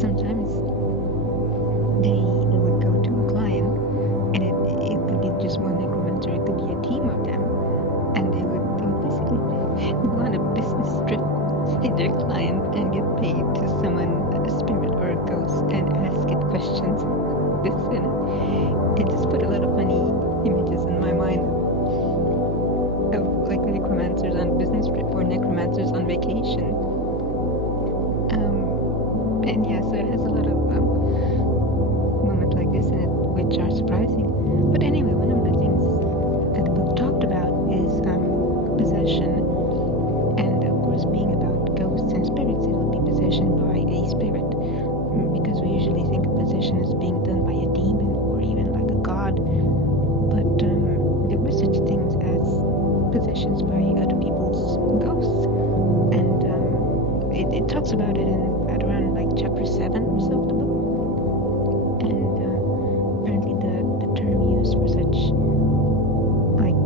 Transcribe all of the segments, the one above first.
sometimes they would go to a client, and it could be just one necromancer, it could be a team of them, and they would basically go on a business trip with their client and get paid to summon a spirit or a ghost and ask it questions. This and it just put a lot of funny images in my mind of like necromancers on business trip or necromancers on vacation. And yeah, so it has a lot of moments like this in it which are surprising. But anyway, one of the things that the book talked about is possession. And of course, being about ghosts and spirits, it would be possession by a spirit. Because we usually think of possession as being done by a demon or even like a god. But there were such things as possessions by other people's ghosts. And it talks about it at around like chapter 7 or so of the book. And apparently the term used for such like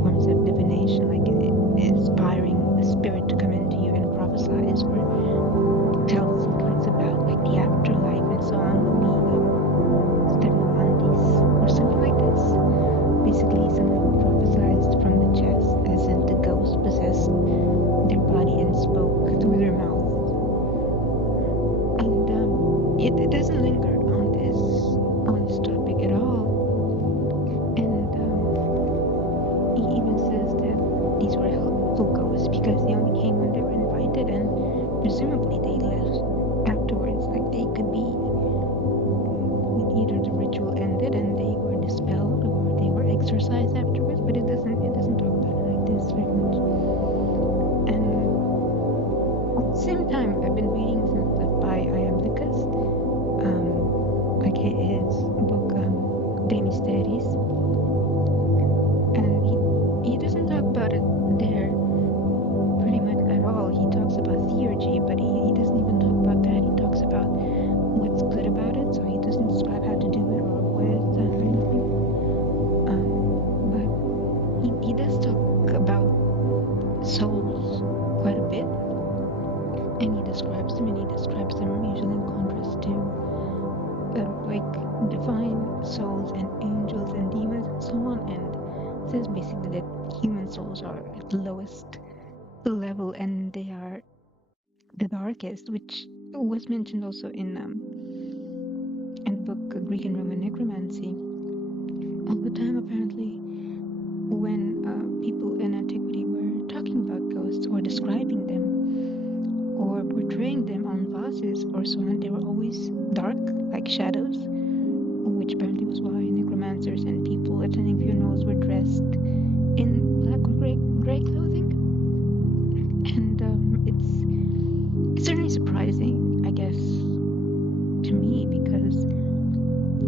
forms of divination, like inspiring a spirit to come into you and prophesize or tell secrets about like the afterlife and so on, would be or something like this. Basically, someone who prophesized from the chest, as in the ghost possessed their body and spoke through their mouth. And it doesn't linger on this topic at all. And he even says that these were helpful ghosts because they only came when they were invited, and presumably they left afterwards. Like they could be either the ritual ended and they were dispelled, or they were exorcised afterwards. But it doesn't talk about it like this very much. And at the same time, I've been reading some stuff by Iamblicus, like his book De Mysteriis, and he doesn't talk about it there pretty much at all. He talks about theurgy, but he doesn't even talk about that. He talks about what's good about it, so he doesn't describe how to do it or what it's done or anything. But he does talk about souls quite a bit, and he describes them usually in contrast to like divine souls and angels and demons and so on, and says basically that human souls are at the lowest level and they are the darkest, which was mentioned also in the book Greek and Roman Necromancy. All the time, apparently, when people in antiquity were talking about ghosts or describing them or portraying them on vases or so on, they were always dark, like shadows, which apparently was why necromancers and people attending funerals were dressed in black or gray clothing. And it's certainly surprising, I guess, to me, because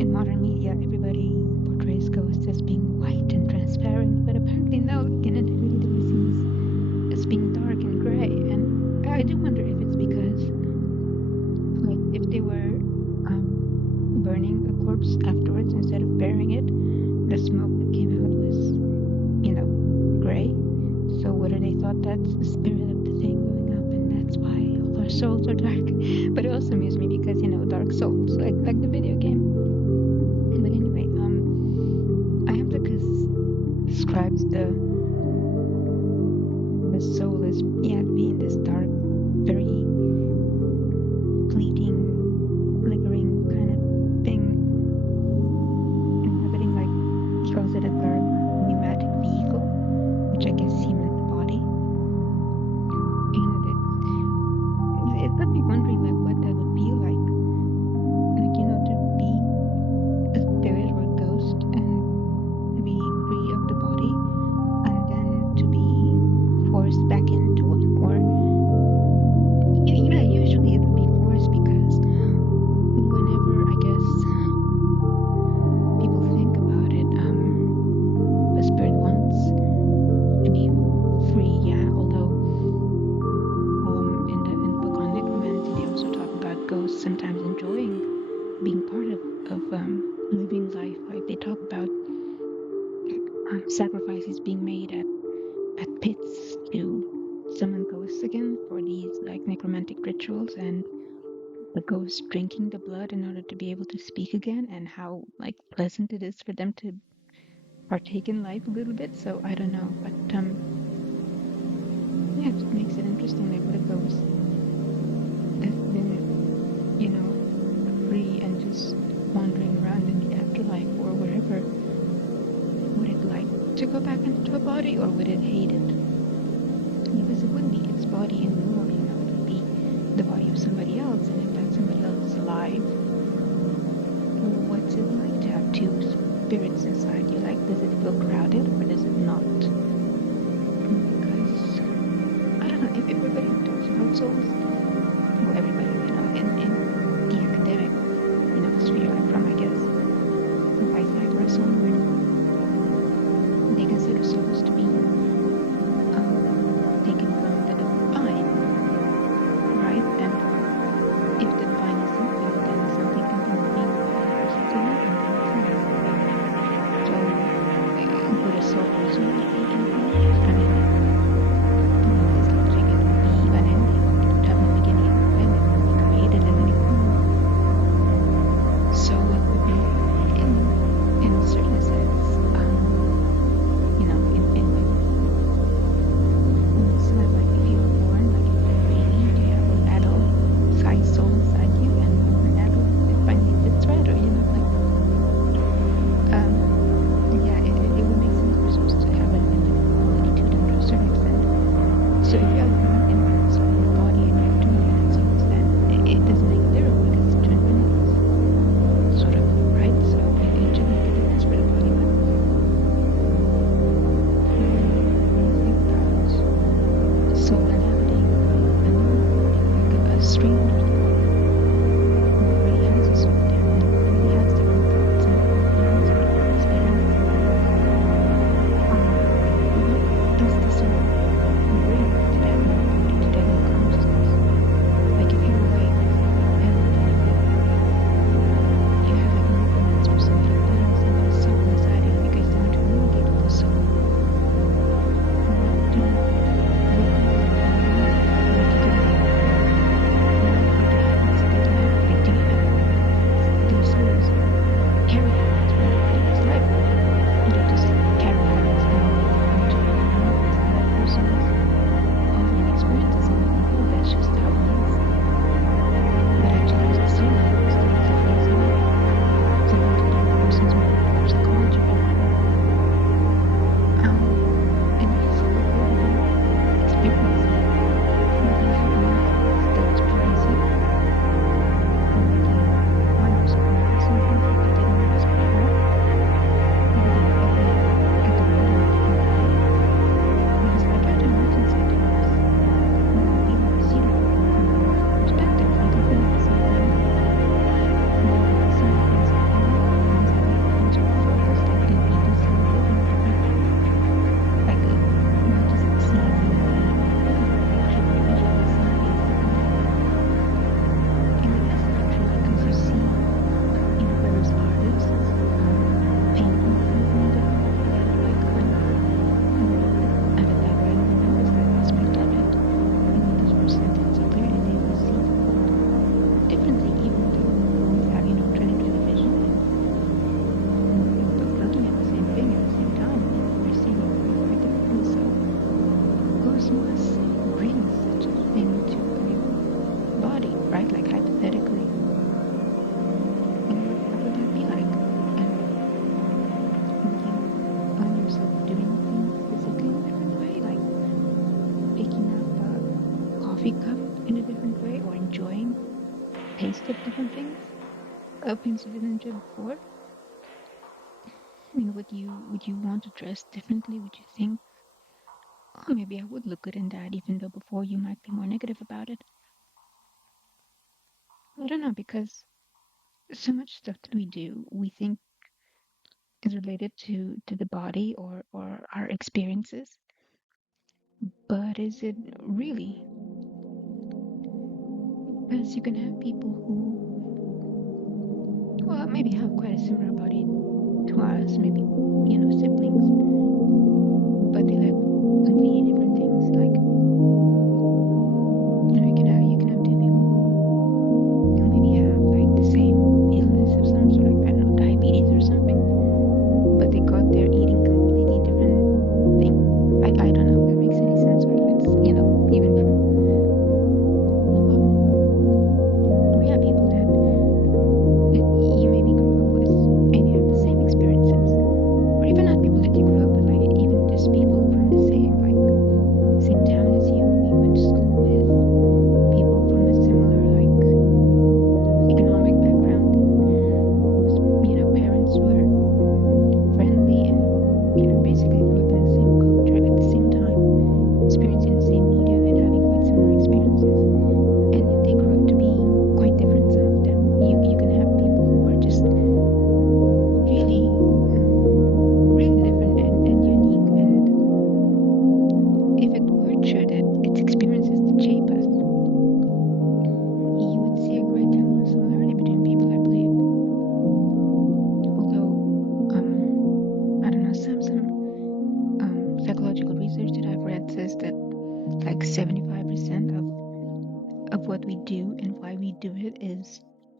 in modern media everybody portrays ghosts as being white and transparent, but apparently no, in antiquity they were seen as being dark and gray. And I do wonder if it's because, like, if they were burning a corpse afterwards instead of burying it, the smoke that came out was, gray. So whether they thought that's the spirit of the thing going up, and that's why all our souls are dark. But it also amused me because, Dark Souls, like the video game. But anyway, Iamblicus describes the soul as being this dark, very fleeting, flickering kind of thing, inhabiting, like, he calls it a dark pneumatic vehicle, which I guess he meant the body. And it got me wondering, like, what that would be like, to be a spirit or a ghost and to be free of the body and then to be forced back into it, or usually it would be forced, because whenever, I guess, people think about it, a spirit wants to be free, although in the book on necromancy they also talk about ghosts sometimes enjoying being part of living life. Like they talk about sacrifices being made at pits to summon ghosts again for these like necromantic rituals, and the ghost drinking the blood in order to be able to speak again, and how like pleasant it is for them to partake in life a little bit. So I don't know, but yeah, it makes it interesting. Like, what if ghosts have been, you know, free and just wandering around in the afterlife or wherever? Would it like to go back into a body, or would it hate it? Because it wouldn't be its body anymore, you know, it would be the body of somebody else, and if that somebody else is alive, what's it like to have two spirits inside you? Like, does it feel crowded or does it not? Because I don't know, if everybody talks about souls, well, everybody, you know, in the academic, you know, sphere I'm from, I guess, Pythagoras onward, they consider souls to be taken from the divine, right? And if the divine is something, then something can be being passed to it, and then it's so would a soul also be infinite? I mean, this logic, it would be unending. It would have no beginning and no end. It would be created at any point. So it would be, in a certain sense, you know, in it's not like if you were born, like if you're a baby, do you have an adult sized soul inside you, and when you're an adult, it finally fits right, or you know, like, yeah, it would make sense for souls to have an infinite quality to them to a certain extent. So if you have one infinite soul in the body and you have two infinite souls, then it doesn't make a difference because two infinities, sort of, right? So it should make a difference for the body, but think about soul inhabiting like a stranger who already has a soul there and already has different thoughts and opinions and experiences. What does the soul bring to that new body, to that new consciousness? Like, if you're awake and you have like movements or something, letting somebody's soul inside you because they want to communicate with the soul. What do you look do souls carry habits from their previous life, or do they just carry habits into that person's offering experiences, and that's just how he is? But actually, there's the soul habits that he's offering something to do with the person's moral psychology. And he's experiencing taste of different things, things you didn't enjoy before? I mean, would you want to dress differently? Would you think, oh, maybe I would look good in that, even though before you might be more negative about it? I don't know, because so much stuff that we do, we think is related to the body or our experiences, but is it really? Because you can have people who, well, maybe have quite a similar body to us, maybe, you know, siblings, but they like completely different things. Like, you know, you can have two people who maybe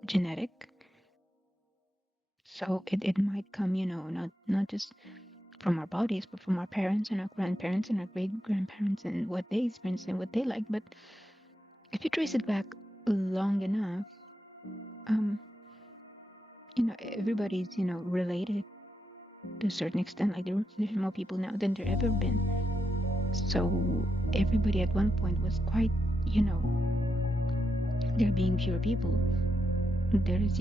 genetic. So it might come, not just from our bodies, but from our parents and our grandparents and our great grandparents and what they experienced and what they like. But if you trace it back long enough, um, everybody's, related to a certain extent. Like there's more people now than there ever been. So everybody at one point was quite, there being fewer people. There is,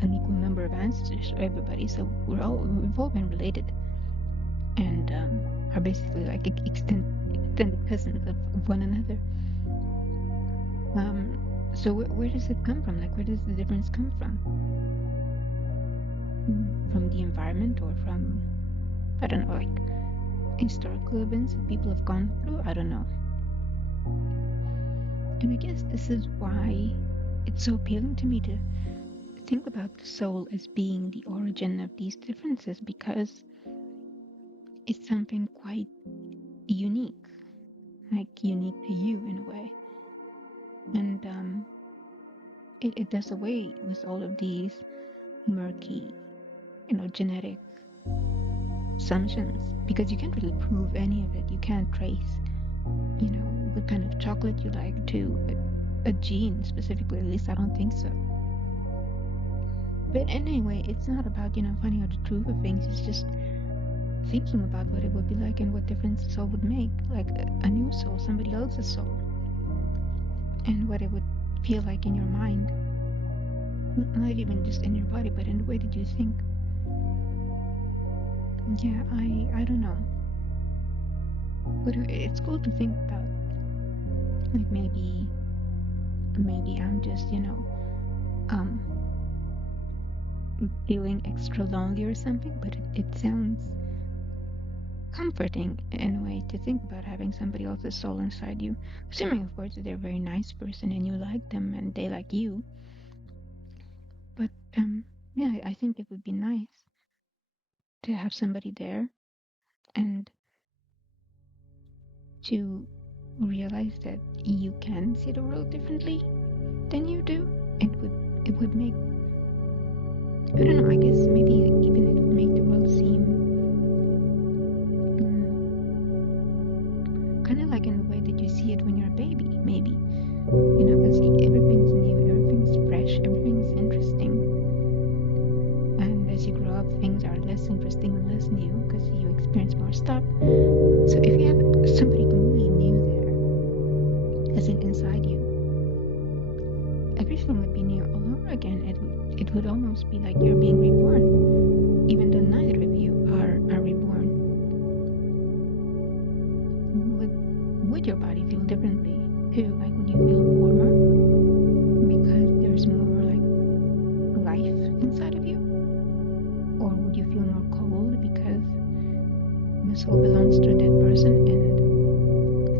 an equal number of ancestors for everybody. So we've all been related, and are basically like extended cousins of one another. So where does it come from? Like, where does the difference come from? From the environment, or from, I don't know, like historical events that people have gone through? I don't know. And I guess this is why it's so appealing to me to think about the soul as being the origin of these differences, because it's something quite unique, like unique to you in a way. And it does away with all of these murky, genetic assumptions, because you can't really prove any of it. You can't trace, what kind of chocolate you like to a gene specifically. At least I don't think so. But anyway, it's not about, finding out the truth of things. It's just thinking about what it would be like and what difference a soul would make, like a new soul, somebody else's soul, and what it would feel like in your mind, not even just in your body, but in the way that you think. Yeah, I don't know, but it's cool to think about. Like maybe I'm just, feeling extra lonely or something, but it sounds comforting in a way to think about having somebody else's soul inside you, assuming of course that they're a very nice person and you like them and they like you. But yeah, I think it would be nice to have somebody there, and to realize that you can see the world differently than you do. It would make, I don't know, I guess maybe even it would make the world seem kind of like in the way that you see it when you're a baby, maybe, because everything's new, everything's fresh, everything's interesting. And as you grow up, things are less interesting and less new because you experience more stuff. So if you have somebody completely new there, as in inside you, everything would be new all over again. It would almost be like you're being reborn, even though neither of you are reborn. Would your body feel differently too? Like, would you feel warmer because there's more like life inside of you? Or would you feel more cold because the soul belongs to that person,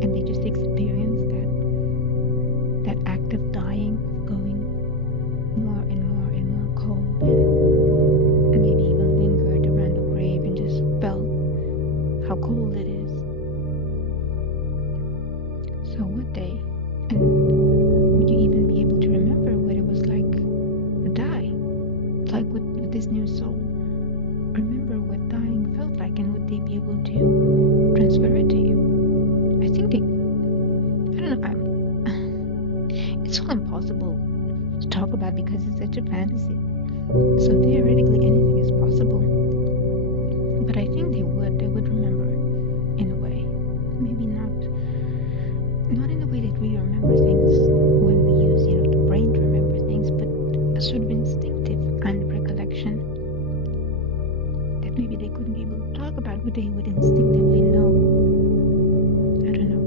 and they just experience that act of dying, of going more and more and more cold, and maybe even lingered around the grave and just felt how cold it is? So would they? And would you even be able to remember what it was like to die? Like with this new soul, remember what dying felt like, and would they be able to transfer it to you? I think I don't know, it's so impossible to talk about because it's such a fantasy. So theoretically anything is possible. But I think they would remember in a way. Maybe not in the way that we remember things when we use, the brain to remember things, but a sort of instinctive kind of recollection that maybe they couldn't be able to talk about, but they would instinctively know. I don't know.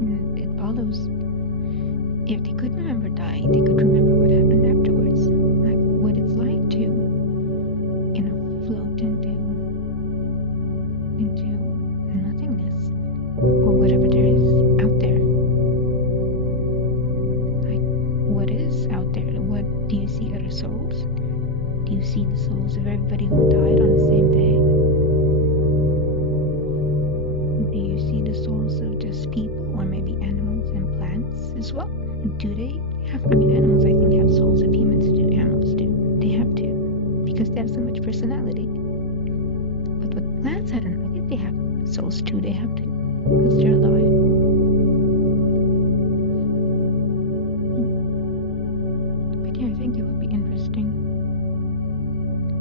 And it follows, if they could remember dying, they could remember what happened afterwards, like what it's like to, float into nothingness, or whatever there is out there. Like, what is out there? What do you see? Other souls? Do you see the souls of everybody who died on the same day? Do you see the souls of just people, or maybe animals and plants as well? Do they have? I mean, animals I think have souls. If humans do, animals do. They have to, because they have so much personality. But with plants, I don't know. I think they have souls too. They have to, because they're alive. But yeah, I think it would be interesting.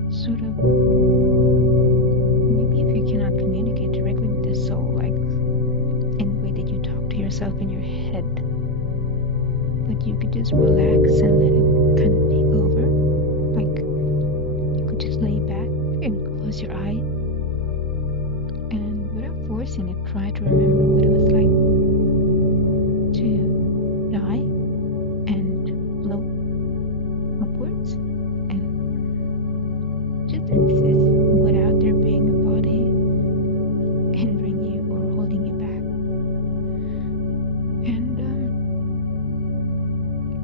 Sort of, maybe if you cannot communicate directly with the soul, like in the way that you talk to yourself in your head, but you could just relax and let it kind of take over. Like, you could just lay back and close your eye, and without forcing it, try to remember what it was like to die and float upwards, and just exist without there being a body hindering you or holding you back. And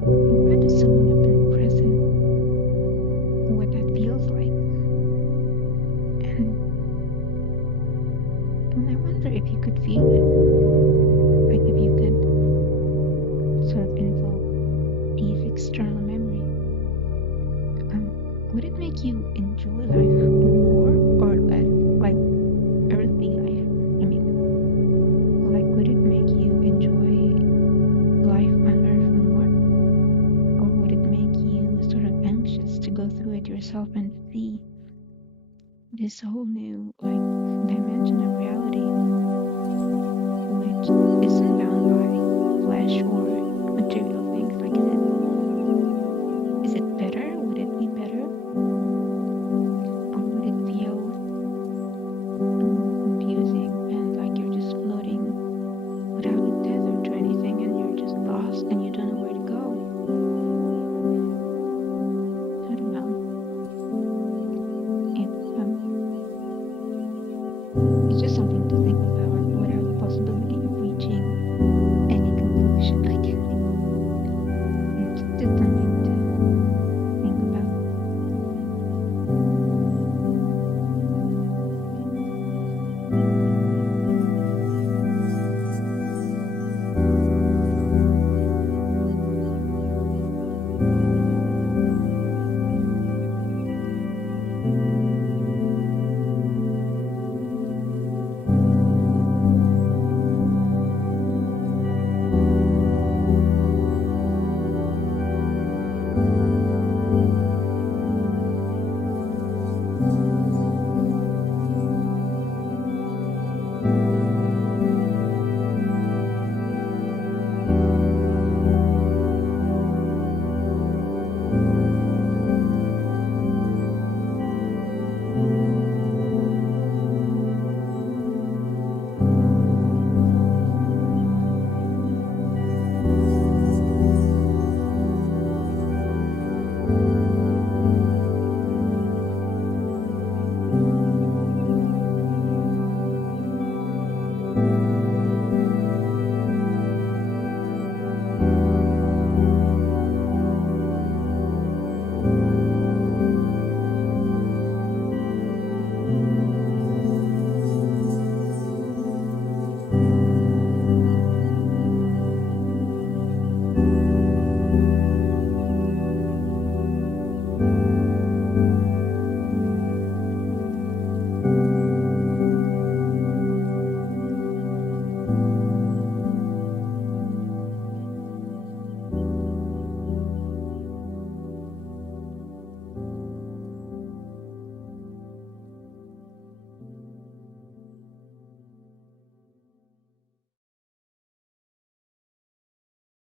try to summon up and present what that feels like. And I wonder if you could feel it. Like if you could sort of invoke these external memories. Would it make you enjoy life more or less? Like earthly life? I mean, like would it make you enjoy life on Earth more? Or would it make you sort of anxious to go through it yourself and see this whole new dimension of reality, which isn't bound by flesh or